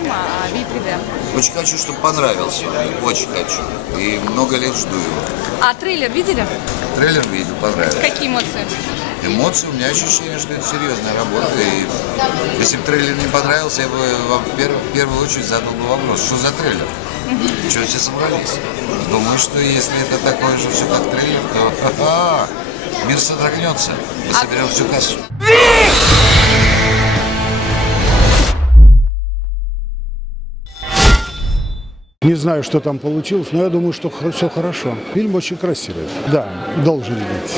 фильма «Ви придем». Очень хочу, чтобы понравился. Очень хочу. И много лет жду его. А трейлер видели? Трейлер видел, понравился. Какие эмоции? Эмоции, у меня ощущение, что это серьезная работа. И если бы трейлер не понравился, я бы вам в первую очередь задал бы вопрос, что за трейлер? Чего все собрались? Думаю, что если это такое же все как трейлер, то мир содрогнется. Мы соберем всю кассу. Не знаю, что там получилось, но я думаю, что все хорошо. Фильм очень красивый. Да, должен быть.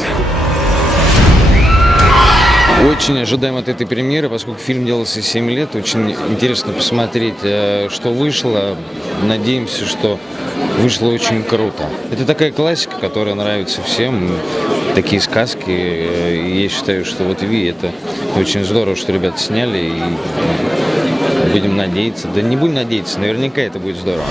Очень ожидаем от этой премьеры, поскольку фильм делался 7 лет. Очень интересно посмотреть, что вышло. Надеемся, что вышло очень круто. Это такая классика, которая нравится всем. Такие сказки. И я считаю, что вот «Ви» — это очень здорово, что ребята сняли. И будем надеяться. Да не будем надеяться, наверняка это будет здорово.